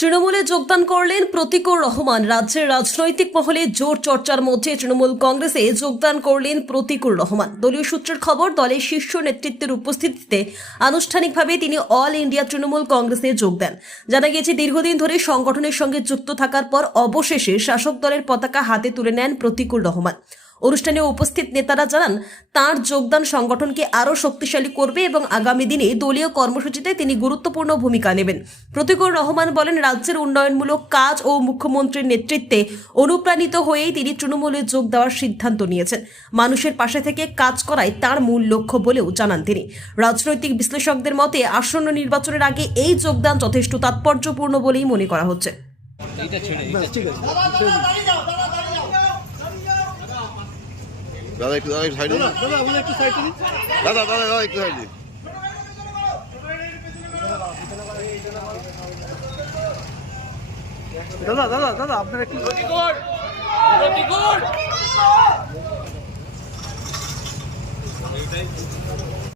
তৃণমূলে যোগদান করলেন প্রতীকুর রহমান। রাজ্যের রাজনৈতিক মহলে জোর চর্চার মধ্যে তৃণমূল কংগ্রেসে যোগদান করলেন প্রতীকুর রহমান। দলীয় সূত্রের খবর, দলের শীর্ষ নেতৃত্বের উপস্থিতিতে আনুষ্ঠানিকভাবে তিনি অল ইন্ডিয়া তৃণমূল কংগ্রেসে যোগ দেন। জানা গিয়েছে, দীর্ঘদিন ধরে সংগঠনের সঙ্গে যুক্ত থাকার পর অবশেষে শাসক দলের পতাকা হাতে তুলে নেন প্রতীকুর রহমান। অনুষ্ঠানে উপস্থিত নেতারা জানান, তার যোগদান সংগঠনকে আরও শক্তিশালী করবে এবং আগামী দিনে দলীয় কর্মসূচিতে তিনি গুরুত্বপূর্ণ ভূমিকা নেবেন। প্রতীকুর রহমান বলেন, রাজ্যের উন্নয়নমূলক কাজ ও মুখ্যমন্ত্রীর নেতৃত্বে অনুপ্রাণিত হয়েই তিনি তৃণমূলে যোগ দেওয়ার সিদ্ধান্ত নিয়েছেন। মানুষের পাশে থেকে কাজ করাই তার মূল লক্ষ্য বলেও জানান তিনি। রাজনৈতিক বিশ্লেষকদের মতে আসন্ন নির্বাচনের আগে এই যোগদান যথেষ্ট তাৎপর্যপূর্ণ বলেই মনে করা হচ্ছে। দাদা একটু সাইড দিন। দাদা একটু সাইড দিন। দাদা আপনার একটু